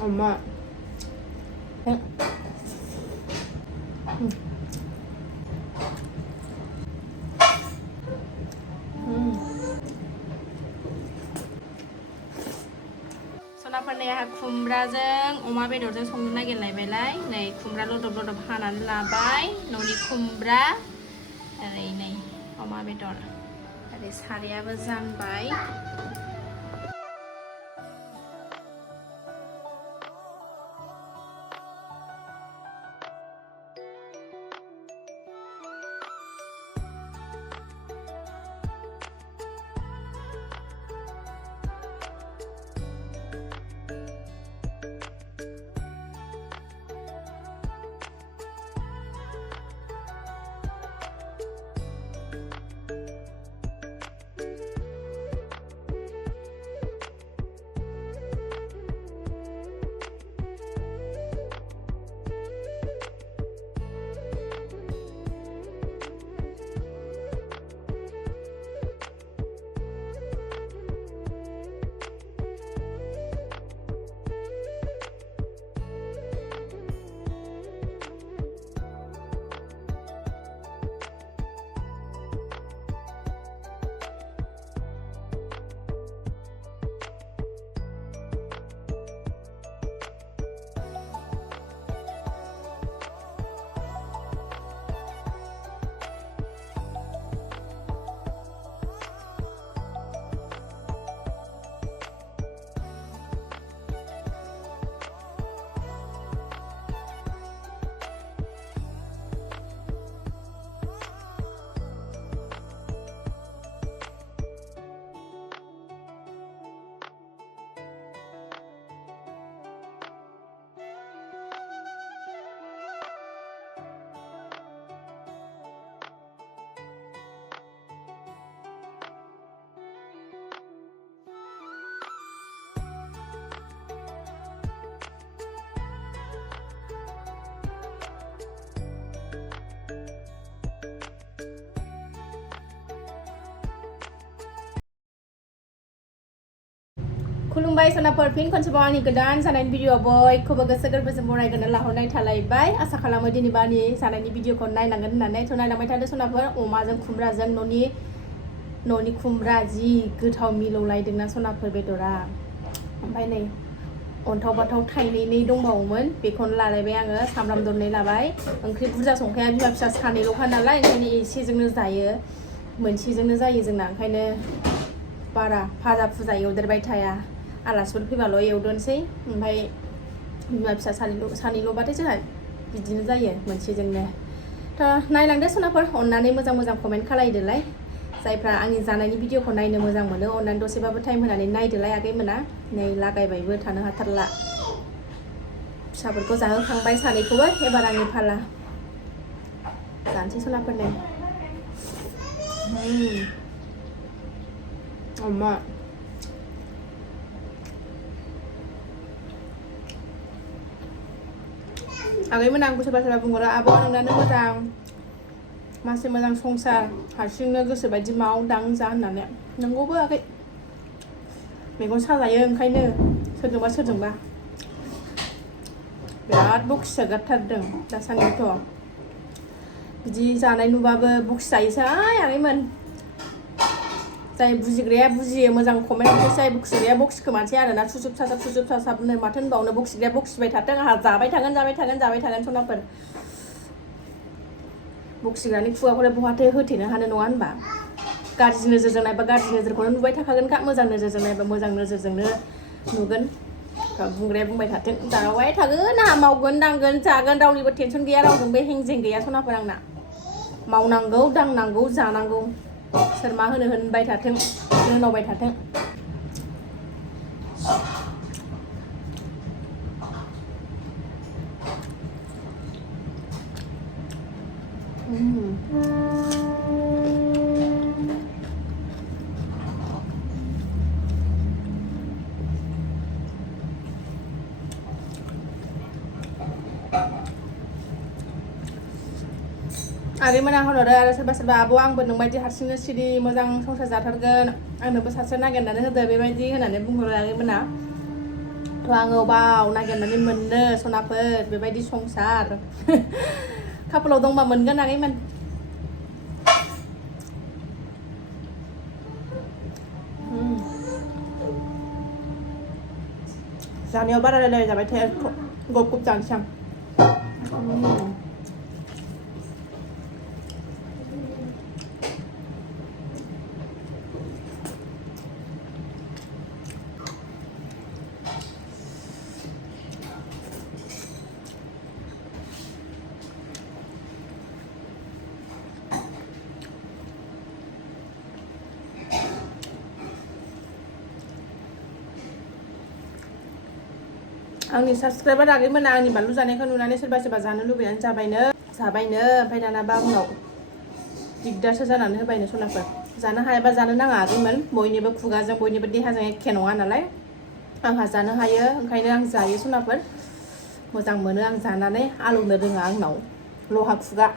엄마. 응. सनाफोरनिया खुमब्राजों अमा बेदरजों संनो नागिरलायबायलाय नै खुमब्रा लदब लदब हानानै लाबाय न'नि खुमब्रा ओरै नै अमा बेदर ओरै सारायाबो जानबाय खुलुमबाय सनाफोर फिन खनसेबाव आंनि गोदान जानायनि भिडिअ बयखौबो गोसो गोरबोजों बरायगोन लाहरनाय थालायबाय आसा खालामो दिनैबो आंनि जानायनि भिडिअखौ नायलांगोन होननानै थ' नायलांबाय थादो सनाफोर अमाजों खुमब्राजों न'नि खुमब्रा जि गोथाव मिलौलायदोंना सनाफोर बेदरा ओमफ्राय नै अन्थाव बाथाव थाइनै दंबावोमोन बेखौनो लालायबाय आङो सामब्राम दरनै लाबाय ओंख्रि बुरजा संखाया बिमा फिसा सानैल'खा नालाय ओंखायनो एसेजोंनो जायो मोनसेजोंनो जायो जोंना ओंखायनो बारा भाजा फुजा एवदेरबाय थाया आलासिफोर फैबाल' एवदोनसै ओमफ्राय बिमा फिसा सानैल'बाथाय जोंहा बिदिनो जायो मोनसेजोंनो थ' नायलांदो सनाफोर अननानै मोजां कमेन्ट खालायदोलाय जायफ्रा आंनि जानायनि भिडिअखौ नायनो मोजां मोनो अननानै दसेबाबो टाइम होनानै नायदोलाय आगैमोना नै लागायबायबो थानो हाथारला फिसाफोरखौ जाहोखांबाय सानैखौबो एबार आंनि फाला जानोसै सनाफोरनो अमा आगैमोना आंखौ सोरबा बुंहरो आब' नोंनानो मोजां मासे मोजां संसार हारसिंनो गोसोबायदि माव दां जा होननानै नंगौबो आगै मेगन साजायो ओंखायनो सोरजोंबा बिराद बखि जागारथारदों दासान्दिथ' बिदि जानाय नुबाबो बखि जायोसै आगैमोन जाय बुजिग्राया बुजियो मोजां कमेन्ट हरसै जाय बखिग्राया बखिखोमानोसै आरोना सुजुब सासाबनो माथो होनबावनो बखिग्राया बखिबाय थाथों आंहा जाबाय थागोन सनाफोर बखिग्रानि खुगाखौलाय बहाथो होथेनो हानो नङा होनबा गाज्रि नोजोरजों नायबा गाज्रि नोजोरखौनो नुबाय थाखागोनखा मोजां नोजोरजों नायबा मोजां नोजोरजोंनो नुगोन बुंग्राया बुंबाय थाथों जाबाय थागोन आंहा मावगोन दांगोन जागोन रावनिबो टेनसन गैया रावजोंबो हेंजें गैया सनाफोर आंना मावनांगौ दांनांगौ जानांगौ सोर मा होनबाय थाथों होनबाय थाथों आगैमोना होनहरो आरो सोरबा आब' आंबो नोंबायदि हारसिंनो सिरि मोजां संसार जाथारगोन आंनोबो सासे नागिरनानै होदो बेबायदि होननानै बुंहरो आगैमोना थ' आङो बाव नागिरनानै मोननो सनाफोर बेबायदि संसार खाफालाव दंबा मोनगोन आगैमोन जानायाव बारा रायलाय जाबाय थाया गप गप जानोसै आं आंनि साबसक्राइबार आगैमोना आंनि बानलु जानायखौ नुनानै सोरबा सोरबा जानो लुबैनानै जाबायनो ओमफ्राय दानाबा उनाव दिगदारसो जानानै होबायनो सनाफोर जानो हायाबा जानो नाङा आगैमोन बयनिबो खुगाजों बयनिबो देहाजों एखे नङा नालाय आंहा जानो हायो ओंखायनो आं जायो सनाफोर मोजां मोनो आं जानानै आलौनो रोङा आंनाव लहा खुगा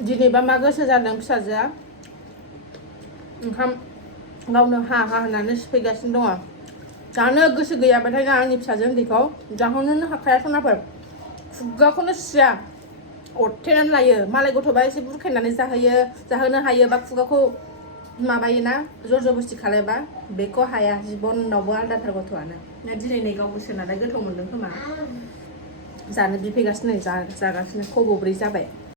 दिनैबा मा गोसो जादों फिसाजोआ ओंखाम गावनो हा होननानै सिफैगासिनो दङ जानो गोसो गैयाबाथाय आंनि फिसाजो उन्दैखौ जाहोनोनो हाखाया सनाफोर खुगाखौनो सिया अरथेनानै लायो मालाय गथ'बा एसे बुरखायनानै जाहोनो हायो बा खुगाखौ माबायोना जर जबस्ति खालायबा बेखौ हाया जिबनावबो आलदाथार गथ'आनो दिनै नै गाव गोसो नालाय गोथाव मोनदों खोमा जानो बिफैगासिनो जागासिनो खब'ब्रै जाबाय